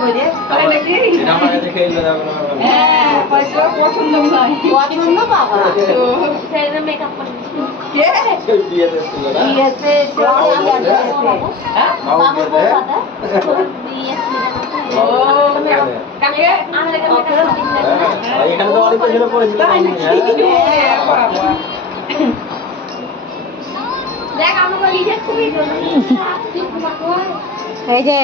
করে তাই নাকি এটা আমাকে দেখে এলো যাবে না হ্যাঁ হয়তো পছন্দ নয় পছন্দ বাবা তো সেটা মেকআপ করে কে বিয়ে দিছিল না বিয়েতে হ্যাঁ বাবুর বউ কথা ও কাকে আমাদের মেকআপ এখানে তো অনেক ছেলে পড়েছিল তাই নাকি বাবা দেখ আমাকে লিখে খুবই এই যে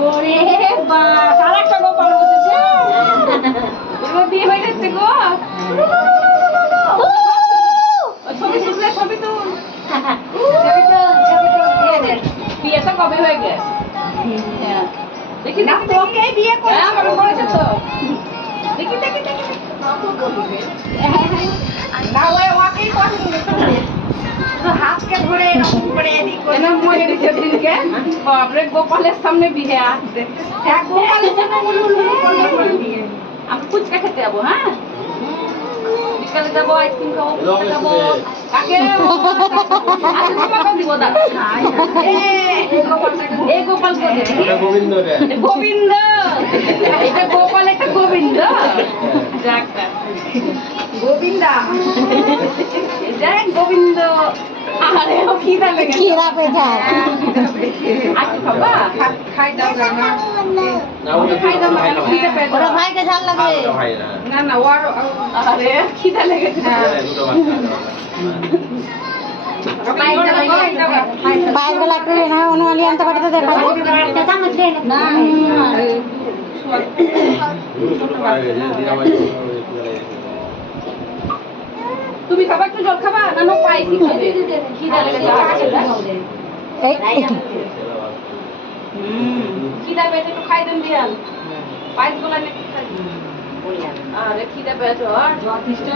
ওরে বাস আরেকটা গোপাল বসেছে এবার বিয়ে হয়ে যাচ্ছে গো ছবি তুললে ছবি তুল বিয়েটা কবে হয়ে গেছে দেখি না তোকে বিয়ে করেছে তো দেখি দেখি দেখি না ওই ওকেই পছন্দ হাতকে ধরে এরকম করে এদিক করে মরে দিচ্ছে দিনকে বাপরে গোপালের সামনে বিয়ে আসছে এক গোপালের সামনে বিয়ে আমি ফুচকা খেতে যাবো হ্যাঁ বিকালে যাবো আইসক্রিম খাবো ফুচকা খাবো কাকে তোমাকে দিব দাদা এই গোপাল গোবিন্দ গোবিন্দ এটা গোপাল একটা গোবিন্দ যাকটা গোবিন্দা যাক গোবিন্দ আরে ও খিদা লেগে খিদা পেয়েছে আচ্ছা বাবা খাই দাও না খাই দাও না খিদা পেয়েছে ওরা ভাইকে ঝাল লাগে ভাই না না না ওর আরে খিদা লেগেছে দুটো বাচ্চা পায়ের বেলা করে না অন্য আলি আনতে পারতে দেখা না তুমি খাবার একটু জল খাবা না নো পাইছি খাবে খিদা লেগেছে এই খিদা পেয়েছে একটু খাই দেন দিয়াল পাইস গুলা নাকি খাই আরে খিদা পেয়েছে আর যথেষ্ট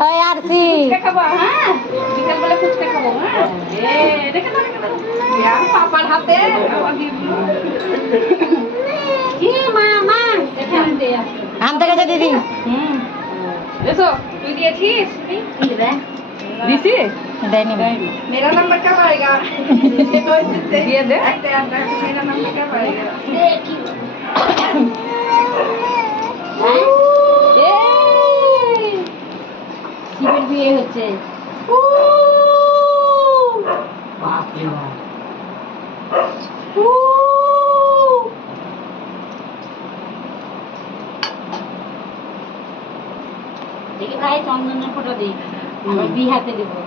ওই আরসি ফুচকা খাবো হ্যাঁ বিকাল বেলা ফুচকা খাবো হ্যাঁ রেখে দাও পাপার হাতে কি মা মা এখান দিয়ে আনতে গেছে দিদি এসো তুই দিয়েছিস দিছি দেয়নি मेरा नंबर कब आएगा दिए दे मेरा नंबर कब आएगा শিবের বিয়ে হচ্ছে দেখি ভাই চন্দনের ফটো দিই বিহাতে দেবো